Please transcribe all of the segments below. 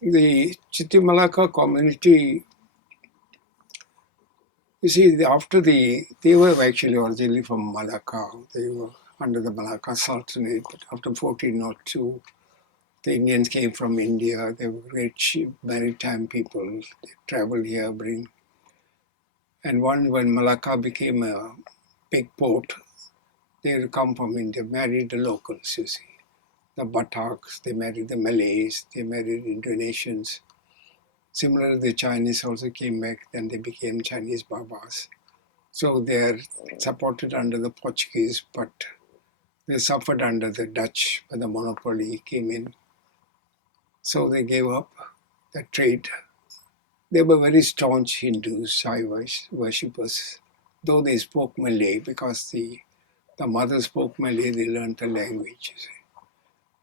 The Chittimalacca community, you see, they were actually originally from Malacca. They were under the Malacca Sultanate, but after 1402, the Indians came from India. They were great maritime people. They traveled here, and when Malacca became a big port, they would come from India, married the locals, you see. The Bataks, they married the Malays, they married Indonesians. Similarly, the Chinese also came back, then they became Chinese Babas. So they are supported under the Portuguese, but they suffered under the Dutch when the monopoly came in. So they gave up the trade. They were very staunch Hindus, Sai worshippers, though they spoke Malay because the mother spoke Malay, they learned the language.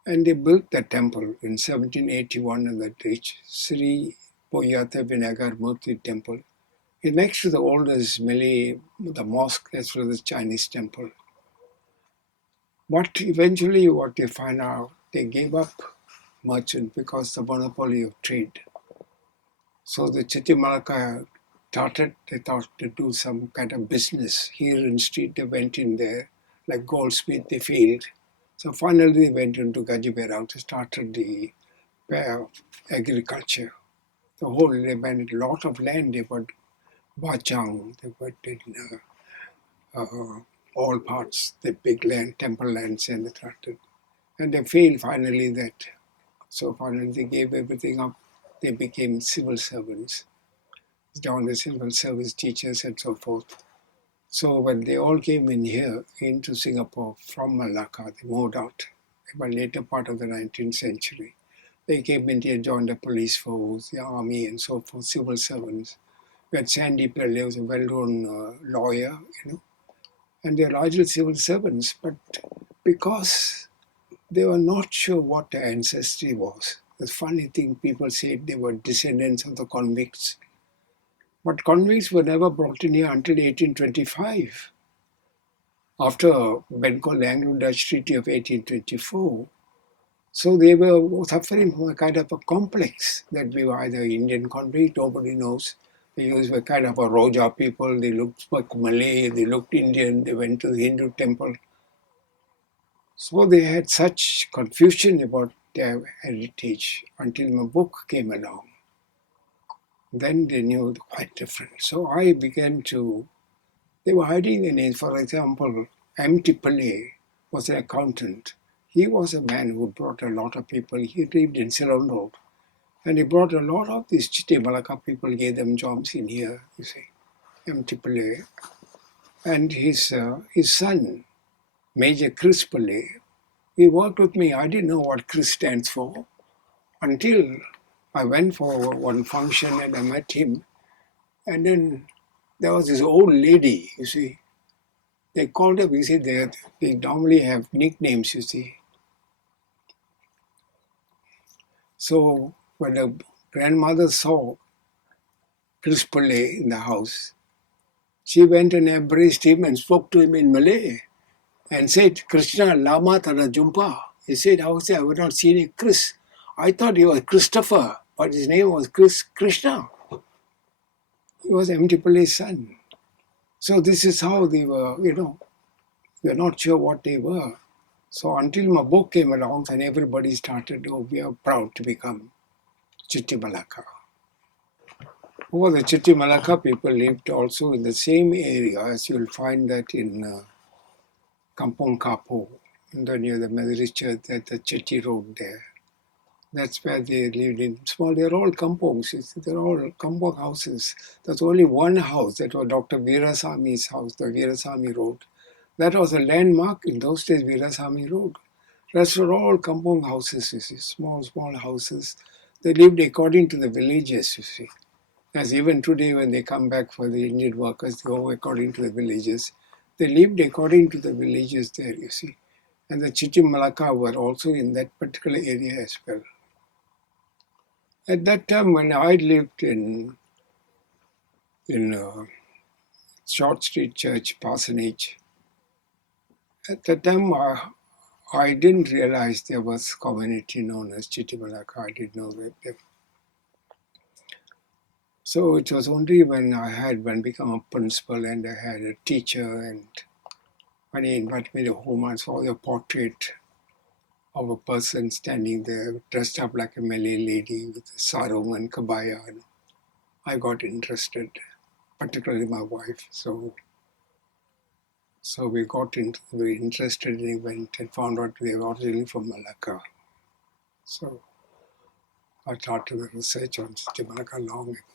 And they built the temple in 1781 in the ditch, Sri Poyata Vinagar Murthy Temple. It's next to the oldest Malay, the mosque as well as the Chinese temple. But eventually what they find out, they gave up merchant because the monopoly of trade. So the Chittimalacca they thought to do some kind of business. Here in street, they went in there, like goldsmith, they failed. So finally they went into Gajibera to started the agriculture. They went a lot of land, they put Bachang, they put in all parts, the big land, temple lands, and they started. And they failed finally that. So finally they gave everything up. They became civil servants, down the civil service teachers and so forth. So when they all came in here, into Singapore from Malacca, they moved out by later part of the 19th century. They came in here, joined the police force, the army and so forth, civil servants. We had Sandy Pillay, was a well-known lawyer, and they're largely civil servants, but because they were not sure what their ancestry was. The funny thing, people said they were descendants of the convicts. But convicts were never brought in here until 1825. After Bengal Anglo-Dutch Treaty of 1824, so they were suffering from a kind of a complex that we were either Indian convict, nobody knows. They were kind of a Roja people, they looked like Malay, they looked Indian, they went to the Hindu temple. So they had such confusion about their heritage until my book came along. Then they knew quite different. So I began to, they were hiding the names. For example, M.T. Pillay was an accountant. He was a man who brought a lot of people. He lived in Ceylon Road. And he brought a lot of these Chittimalacca people, gave them jobs in here, you see, M.T. Pillay. And his son, Major Chris Pillay, he worked with me. I didn't know what Chris stands for until I went for one function and I met him. And then there was this old lady, you see. They called her, you see, they normally have nicknames, you see. So when the grandmother saw Chris Pillay in the house, she went and embraced him and spoke to him in Malay and said, Krishna, Lama Tara Jumpa. He said, I would not see any Chris. I thought he was Christopher, but his name was Krishna. He was M.T. Pillay's son. So this is how they were, we're not sure what they were. So until my book came along and everybody started, we are proud to become Chittimalacca. Well, the Chittimalacca people lived also in the same area as you'll find that in Kampong Kapo, near the Methodist Church at the Chitti Road there. That's where they lived in small, they're all kampongs, they're all kampong houses. There's only one house, that was Dr. Veerasami's house, the Veerasamy Road. That was a landmark in those days, Veerasamy Road. Rest were all kampong houses, you see, small, small houses. They lived according to the villages, you see. As even today, when they come back for the Indian workers, they go according to the villages. They lived according to the villages there, you see. And the Chittimalacca were also in that particular area as well. At that time, when I lived in Short Street Church, Parsonage, at that time I didn't realize there was a community known as Chitti Malacca. I didn't know that. So it was only when I had become a principal and I had a teacher, and when he invited me to home, I saw the portrait of a person standing there dressed up like a Malay lady with a sarong and kabaya. And I got interested, particularly my wife. So we got into very interested in the event and found out we were originally from Malacca. So I started the research on Chitti Malacca long ago.